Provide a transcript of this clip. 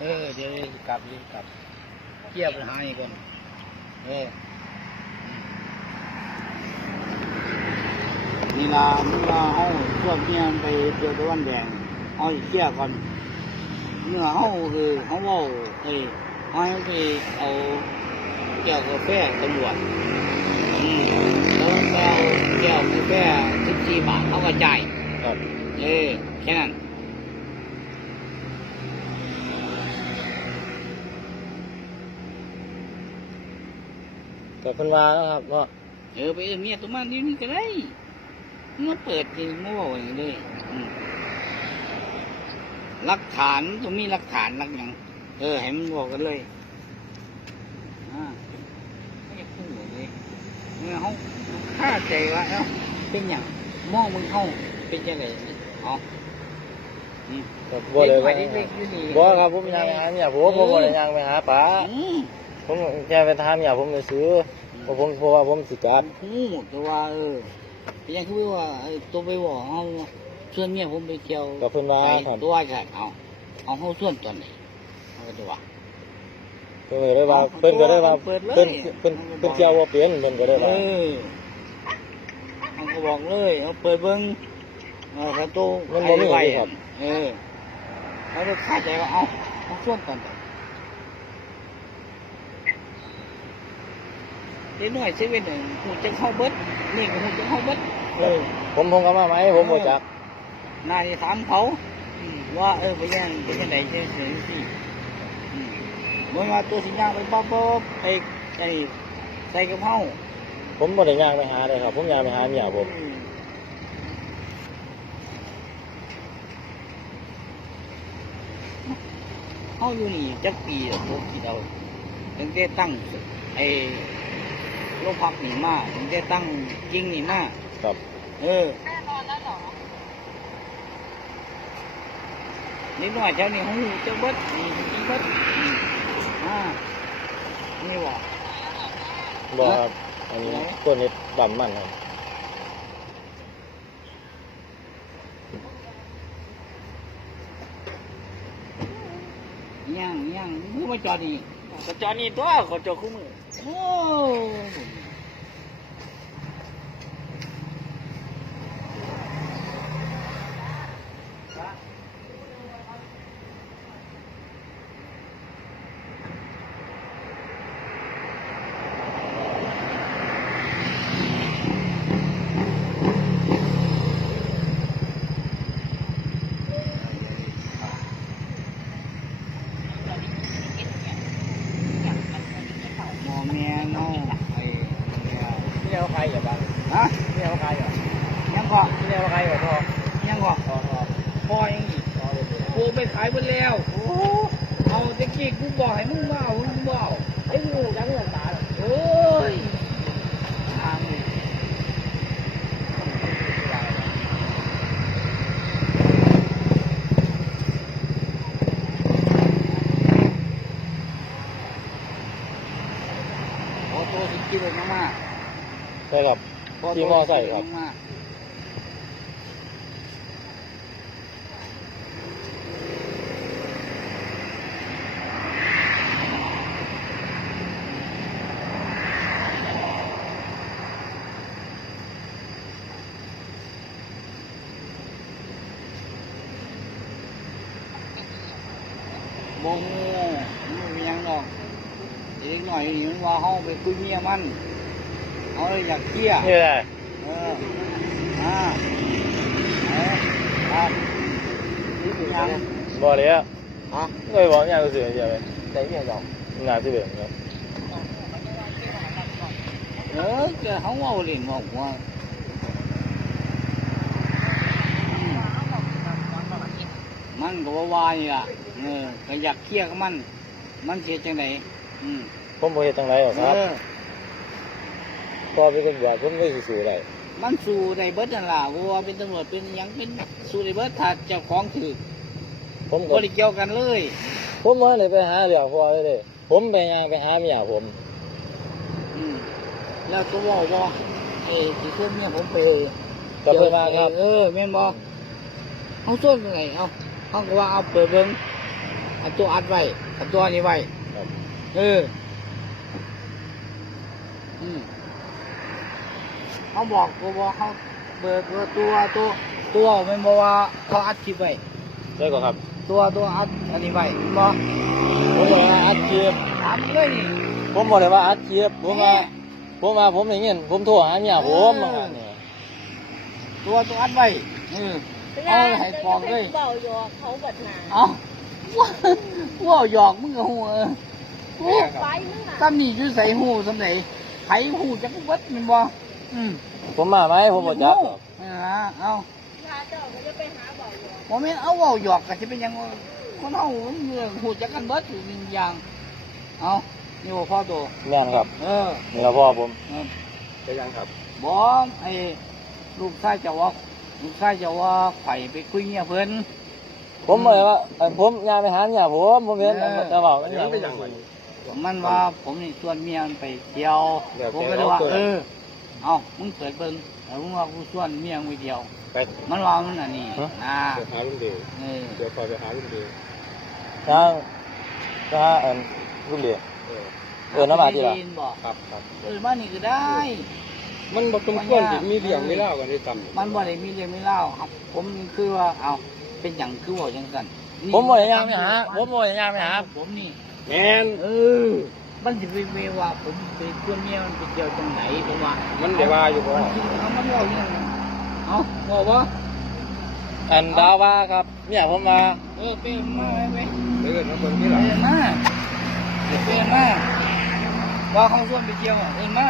เออเดี๋ยวกลับรีบกลับเกี่ยปัญหาอีกคนเออนี่ล่ะมึงว่าเฮาพวกเนี้ยไปเที่ยวตะวันแดงเอาอีกเกี่ยก่อนเนื้อเฮาคือเฮาเว้าเอ้ยเฮาไปเอาแก้วกาแฟตำรวจอืมแล้วก็เอาแก้วกาแฟ14บาทเขาก็จ่ายเออแค่นั้น ก็เพิ่นว่าแล้วครับเนาะเออไปเออเมียตัวมันนี่นี่ก็ได้มาเปิดจริงมาบอกอย่างนี้เลยอืมหลักฐานต้องมีหลักฐานหลักอย่างเออให้มันบอกกันเลยอ่าไม่อยากพูดเลยเมื่อเขาฆ่าใจว่าเอ้าเป็นอย่างมองมึงเข้าเป็นยังไงอ๋ออืมครับบ่เลยไปว่าเล็กๆอยู่นี่บ่ครับผมยังไปหาเมียผมผมบ่ได้ยังไปหาป๋าอืม ผมแค่ไปถามเมียผมซื้อเพราะผมเพราะว่าผมสิกลับหูแต่ว่าเออเป็นยังคือว่าเออตัวไปบอกเอาชวนเมียผมไปเที่ยวก็เพิ่นว่าไปครับตัวแค่เอาเอาเขาชวนตอนไหนเอาก็ตัวเพิ่นก็เลยว่าเพิ่นก็เลยว่าเปิดเลยเพิ่นเพิ่นเพิ่นเที่ยวบ่เป็นเพิ่นก็เลยเอว่าอเขาก็บอกเลยเอาเปิดเบิ้งเออเขาตู้มันบ่มีไว้ครับเออเขาจะคาดใจว่าเอาเขาชวนตอนไหน เด็กน้อยเซเว่นหนึ่งหูจะเข้าเบิดนี่ก็หูจะเข้าเบิดเออ ผมผมก็มาไหมผมบ่จักนายถามเขาอืมว่าเออไปยังไปยังไหนเฉยเฉยสิอืมมื่อมาตัวสิงห์ไปป๊อปป๊อปไปไอ้ใส่กระเพราผมบ่ได้ย่างไปหาเลยครับผมย่างไปหาเมียผมอืมเขาอยู่นี่จักปีแล้วผมคิดเอาตั้งแต่ตั้งไอ้ โรงพักนี่มาตั้งแต่ตั้งจริงนี่มาครับ เออนิดหน่อยเจ้านี่หูเจ้าเบิดนี่จริงเบิดอืมอ่านี่ว่าบ่ครับ อันนี้คนนี้ดำมันครับย่างย่างมือมาจอดนี่ก็ ก็จอนี่ตัวก็จอคู่มือ โอ้ แม่เนาะไอ้เนี่ยเมียเขาใครอยู่บ้างฮะเมียเขาใครอยู่ยังก็เมียเขาใครอยู่พ่อยังก่อพ่อพ่อยังอีกกูไปขายหมดแล้วเอาตะกี้กูบอกให้มึงมาเอามึงมาเอาไอ้งูจังเงินตาโอ้ยทางนี่โอ้ตัวสิกินเลยมาก ใช่ครับ ๆ ขี่มอไซค์ครับมากโมโหมันมีหยังดอกเด็กหน่อยนี่มันว่าเขาไปคุยเมียมัน เขาเลยอยากเคลียร์นี่แหละเอออ่าเออครับยังบ่เลยอะฮะเลยบอกอย่างอื่นเดียวเลยใจเย็นดอกน่าสิเป็นครับเออแกเขาเอาเล่นบอกว่าอืมมันก็ว่าวายอะเออก็อยากเคลียร์กับมัน มันเสียจังไดอืมผมบ่เฮ็ดจังไดหรอกครับเออ พ่อเป็นตำรวจผมไม่สิสู้ได้มันสู้ได้เบิดนั่นล่ะเพราะว่าเป็นตำรวจเป็นหยังเป็นสู้ได้เบิดถ้าเจ้าของถือผมบ่ก็ได้เกี่ยวกันเลยผมบ่ได้ไปหาเรื่องพ่อเลยเด้ผมไปย่างไปหาเมียผม อืมแล้วก็บอกว่าเอ้ที่ส่วนเนี่ยผมไปก็เพิ่นว่าครับ เออแม่นบ่เอาส่วนยังไงเอาเขาก็ว่าเอาเปิดเบิ่งเอาตัวอัดไว้เอาตัวนี้ไว้ครับ เออ อืม เขาบอกกูบอกเขาเบิกเบอร์ตัวตัวตัวมันบอกว่าเขาอัดคลิปไว้ได้ก่อนครับ ตัวตัวอัดอันนี้ไว้บอกผมบอกว่าอัดคลิปถามเลยนี่ผมบอกเลยว่าอัดคลิปผมว่าผมว่าผมอย่างเงี้ยผมโทรหาเมียผมมาเนี่ยตัวตัวอัดไว้เออเอาให้ฟองเลยเบาหยอกเขาบัดหนาเอาว่าว่าหยอกมึงกับหูเออกูไปมึงอะตำนี่อยู่ใส่หูสำไหนไผหูจักวัดแมันบ่ อืมผมมาไหมผมบอกจับหรอกเออนะเอาพาเจ้าก็จะไปหาเบาหยอกบ่แม่นเอาเว้าหยอกก็สิเป็นหยังว่าคนเฮามันเรื่องหูจักกันเบิดอยู่วิญญาณเอานี่บ่พอโตแม่นครับเออนี่ละพ่อผมเออ จะยังครับบ่ไอ้ลูกชายเจะว่าลูกชายเจะว่าไผไปคุยเมียเพิ่น ผมบอกเลยว่าเอ่อผมยายไปหาเมียผมผมเห็นเออ จะบอกว่าอย่างมันว่าผมนี่ชวนเมียมันไปเที่ยวแล้วผมแต่ก็เลยว่าเราเปิด เออ เอามึงเปิดเบิ่งแล้วมึงว่ากูชวนเมียมึงไปเที่ยว ไปมันว่ามันอันนี้ฮะอ่าหาลุงเดียวเออเดี๋ยวคอยไปหาลุงเดียวทางทางเอ็นรุ่นเดียวเออเออน้ำมาที่ละได้ยินบอกครับครับเออมานี่ก็ได้ มันบ่สมควรที่มีเรื่องมีเล่าวกันได้ซ้ำมันบ่ได้มีเรื่องมีเล่าวครับ ผมคือว่าเอาเป็นอย่างคือว่าจังซั่นนี่ผมบอกอย่างไปหาผมบอกอย่างไปหาผมนี่แมนเออ มันจะไปเวว่าผมไปชวนเมียมันไปเที่ยวตรงไหนผมว่ามันได้ว่าอยู่บ่มันคิดเอามันบอกอย่างนั้นเอาบอกว่าอันดาว่าครับเมียผมมาเออเป็นมาไปไปเออมันเบิ่งนี่เปล่ะลี่ยนมาเปลี่ยนมาว่าเขาชวนไปเที่ยวอะเปลี่ยนมา